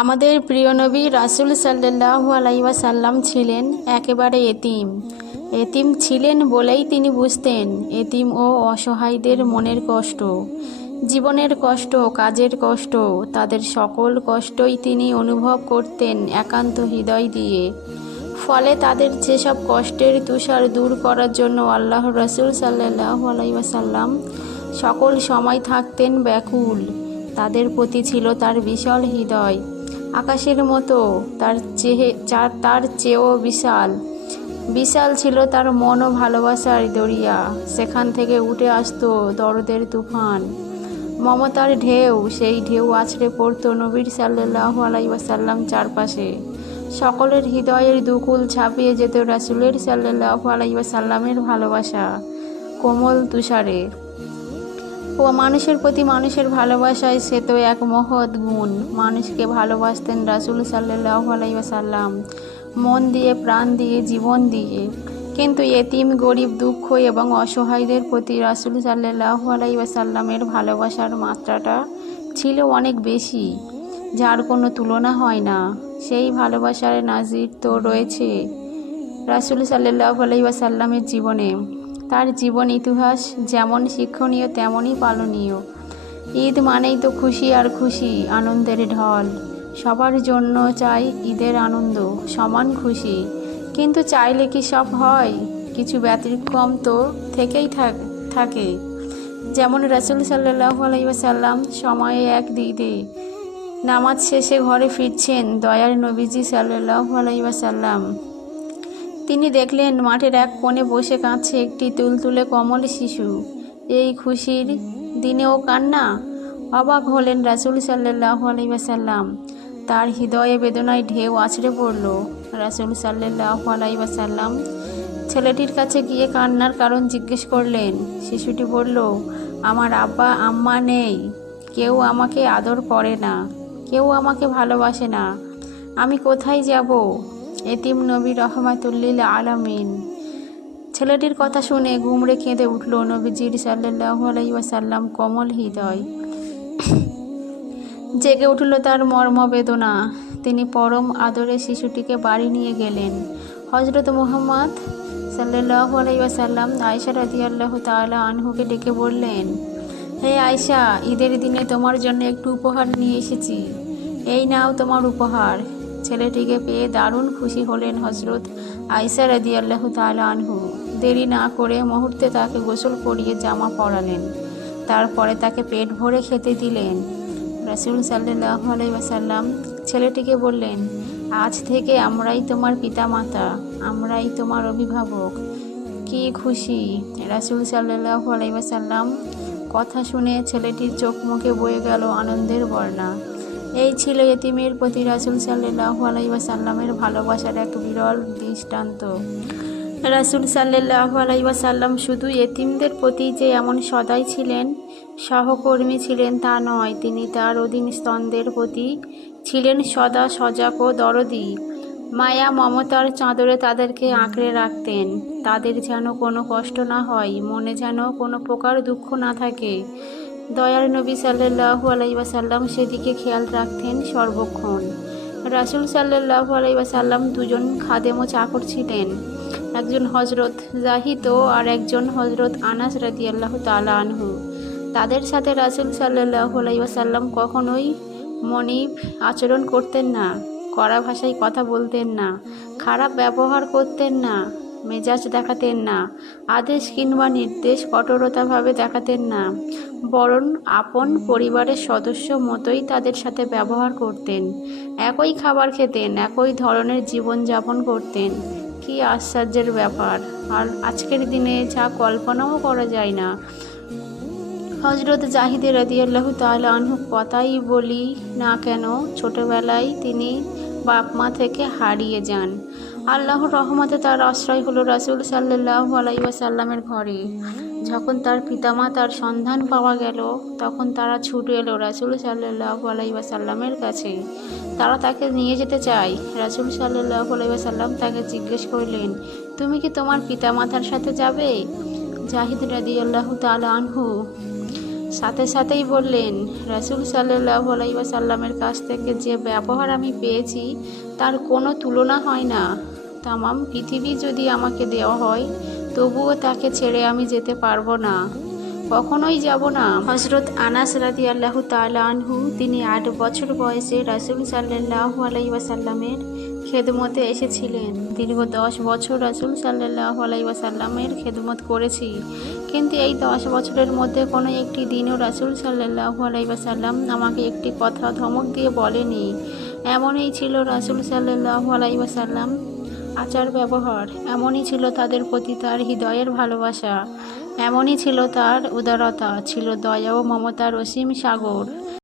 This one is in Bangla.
আমাদের প্রিয় নবী রাসুল সাল্লাহ আলাইসাল্লাম ছিলেন একেবারে এতিম। এতিম ছিলেন বলেই তিনি বুঝতেন, এতিম ও অসহায়দের মনের কষ্ট, জীবনের কষ্ট, কাজের কষ্ট, তাদের সকল কষ্টই তিনি অনুভব করতেন একান্ত হৃদয় দিয়ে। ফলে তাদের যেসব কষ্টের তুষার দূর করার জন্য আল্লাহ রসুল সাল্লাহ আলাইসাল্লাম সকল সময় থাকতেন ব্যাকুল। তাদের প্রতি ছিল তার বিশাল হৃদয়। আকাশের মতো, তার চেহে চার তার চেয়েও বিশাল। বিশাল ছিল তার মন ও ভালোবাসার দরিয়া। সেখান থেকে উঠে আসতো দরদের তুফান। মমতার ঢেউ, সেই ঢেউ আছড়ে পড়তো নবীর সাল্লাহ আলাইসাল্লাম চারপাশে। সকলের হৃদয়ের দুকুল ছাপিয়ে যেত রাসুলের সাল্লাহ আলাইসাল্লামের ভালোবাসা। কোমল তুষারে ও মানুষের প্রতি মানুষের ভালোবাসায় সে তো এক মহৎ গুণ। মানুষকে ভালোবাসতেন রাসুল সাল্লাহ আলাইসাল্লাম মন দিয়ে, প্রাণ দিয়ে, জীবন দিয়ে। কিন্তু এতিম, গরিব, দুঃখ এবং অসহায়দের প্রতি রাসুল সাল্লাহ আলাইসাল্লামের ভালোবাসার মাত্রাটা ছিল অনেক বেশি, যার কোনো তুলনা হয় না। সেই ভালোবাসার নাজির তো রয়েছে রাসুল সাল্লাহ আলাইসাল্লামের জীবনে। তার জীবন ইতিহাস যেমন শিক্ষণীয়, তেমনই পালনীয়। ঈদ মানেই তো খুশি আর খুশি, আনন্দের ঢল। সবার জন্য চাই ঈদের আনন্দ, সমান খুশি। কিন্তু চাইলে কি সব হয়? কিছু ব্যতিক্রম তো থেকেই থাকে যেমন রাসুল সাল্লাহ আলাইসাল্লাম সময়ে এক দিদে নামাজ শেষে ঘরে ফিরছেন দয়ার নবীজি সাল্লাহ আলাইসাল্লাম তিনি দেখলেন মাঠের এক কোণে বসে কাঁদছে একটি তুলতুলে কমল শিশু। এই খুশির দিনেও কান্না? অবাক হলেন রাসুল সাল্লাহ আলাইসাল্লাম তার হৃদয়ে বেদনায় ঢেউ আছড়ে পড়ল। রাসুল সাল্লাহ আলাইসাল্লাম ছেলেটির কাছে গিয়ে কান্নার কারণ জিজ্ঞেস করলেন। শিশুটি বলল, আমার আব্বা আম্মা নেই। কেউ আমাকে আদর করে না। কেউ আমাকে ভালোবাসে না। আমি কোথায় যাব? এতিম নবী রহমাতুল্লিল আলামিন। ছেলেটির কথা শুনে ঘুমড়ে কেঁদে উঠল নবীজির সাল্লাহ আলাইসাল্লাম কমল হৃদয়। জেগে উঠল তার মর্মবেদনা তিনি পরম আদরে শিশুটিকে বাড়ি নিয়ে গেলেন। হজরত মোহাম্মদ সাল্লাহ আলাইসাল্লাম আয়সা রাজি আল্লাহ তালা আনহুকে ডেকে বললেন, হে আয়সা ঈদের দিনে তোমার জন্য একটু উপহার নিয়ে এসেছি। এই নাও তোমার উপহার। ছেলেটিকে পেয়ে দারুণ খুশি হলেন হজরত আইসা রাদি আল্লাহ আনহু। দেরি না করে মুহূর্তে তাকে গোসল করিয়ে জামা পরালেন। তারপরে তাকে পেট ভরে খেতে দিলেন। রাসুল সাল্লাহ আলাইসাল্লাম ছেলেটিকে বললেন, আজ থেকে আমরাই তোমার পিতামাতা, আমরাই তোমার অভিভাবক। কি খুশি? রাসুল সাল্লাহ আলাইসাল্লাম কথা শুনে ছেলেটির চোখ মুখে বয়ে গেল আনন্দের বর্ণা। এই ছিল এতিমের প্রতি রাসুল সাল্লাহ আলাইসাল্লামের ভালোবাসার এক বিরল দৃষ্টান্ত। রাসুল সাল্লাহ আলাইসাল্লাম শুধু এতিমদের প্রতি যে এমন সদাই ছিলেন, সহকর্মী ছিলেন তা নয়, তিনি তার অধীন স্তনদের প্রতি ছিলেন সদা সজাগ ও দরদি। মায়া, মমতার চাদরে তাদেরকে আঁকড়ে রাখতেন। তাদের যেন কোনো কষ্ট না হয়, মনে যেন কোনো প্রকার দুঃখ না থাকে। দয়ার নবী সাল্লাহু আলাইসাল্লাম সেদিকে খেয়াল রাখতেন সর্বক্ষণ। রাসুল সাল্লাহু আলাইসাল্লাম দুজন খাদেম ও চাকর ছিলেন একজন হজরত জাহিদ আর একজন হজরত আনাস রাজি আল্লাহ আনহু। তাদের সাথে রাসুল সাল্লাহু আলাইসাল্লাম কখনোই মনিব আচরণ করতেন না, কড়া ভাষায় কথা বলতেন না, খারাপ ব্যবহার করতেন না মেজাজ দেখাতেন না, আদেশ কিংবা নির্দেশ কঠোরতাভাবে দেখাতেন না। বরং আপন পরিবারের সদস্য মতোই তাদের সাথে ব্যবহার করতেন, একই খাবার খেতেন, একই ধরনের জীবনযাপন করতেন। কি আশ্চর্যের ব্যাপার, আর আজকের দিনে যা কল্পনাও করা যায় না। হজরত জাহিদের রদিয়াল্লাহ তাল্লাহ কথাই বলি না কেন, ছোটবেলায় তিনি বাপ মা থেকে হারিয়ে যান। আল্লাহর রহমতে তার আশ্রয় হলো রাসুল সাল্লাহ আলাইসাল্লামের ঘরে। যখন তার পিতামা তার সন্ধান পাওয়া গেল, তখন তারা ছুটে এলো রাসুল সাল্লাহ আলাইসাল্লামের কাছে। তারা তাকে নিয়ে যেতে চায়। রাসুল সাল্লাহ আলাইসাল্লাম তাকে জিজ্ঞেস করলেন, তুমি কি তোমার পিতামাতার সাথে যাবে? জাহিদ রাদি আল্লাহ আনহু সাথে সাথেই বললেন, রাসুল সাল্লাহ আলাইসাল্লামের কাছ থেকে যে ব্যবহার আমি পেয়েছি, তার কোনো তুলনা হয় না। তামাম পৃথিবী যদি আমাকে দেওয়া হয়, তবুও তাকে ছেড়ে আমি যেতে পারব না। কখনোই যাব না। হজরত আনাস রাদি আল্লাহ আনহু, তিনি আট বছর বয়সে রাসুল সাল্লাহ আলাইসাল্লামের খেদমতে এসেছিলেন। দীর্ঘ দশ বছর রাসুল সাল্লাহ আলাইসাল্লামের খেদমত করেছি। কিন্তু এই দশ বছরের মধ্যে কোনো একটি দিনও রাসুল সাল্লাহ আলাইসাল্লাম আমাকে একটি কথা ধমক দিয়ে বলেনি। এমনই ছিল রাসুল সাল্লাহ আলাইসাল্লাম আচার ব্যবহার, এমনই ছিল তাদের প্রতি তার হৃদয়ের ভালোবাসা। এমনই ছিল তার উদারতা, ছিল দয়া ও মমতার অসীম সাগর।